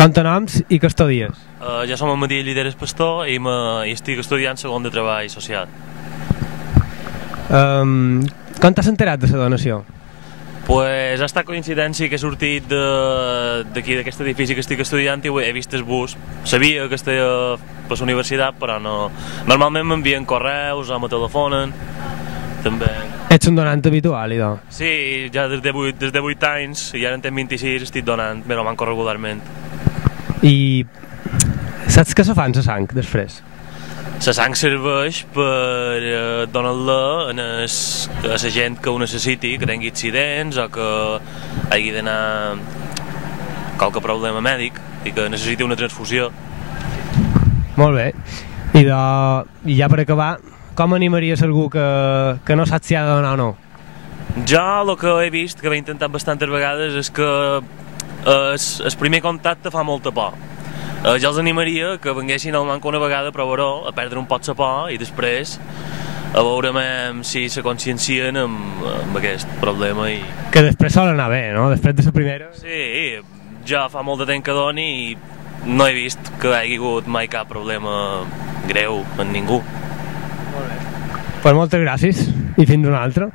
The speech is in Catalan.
Com te noms i què estudies? Jo som el Matías Lliteres Pastor i estic estudiant segon de treball social. Com t'has enterat de la donació? Pues ha estat coincidència que he sortit d'aquí, d'aquest edifici que estic estudiant, i he vist el bus. Sabia que estava per la universitat, però no... Normalment m'envien correus o me telefonen, també. Ets un donant habitual, idò? Sí, ja des de 8 anys, i ara en tenc 26, estic donant, me lo manco regularment. I saps què se fan la sang després? La sang serveix per donar-la a la gent que ho necessiti, que tingui accidents o que hagi d'anar qualque problema mèdic i que necessiti una transfusió. Molt bé. I ja per acabar, com animaries algú que no sap si ha de donar o no? Jo el que he vist, que he intentat bastantes vegades, és que el primer contacte fa molta por. Jo els animaria que venguessin al manco una vegada a provar-ho, a perdre un pot la por i després a veure si se consciencien amb aquest problema. Que després sol anar bé, no? Després de la primera... Sí, jo fa molt de temps que doni i no he vist que hi hagi hagut mai cap problema greu amb ningú. Molt bé. Pues moltes gràcies i fins una altra.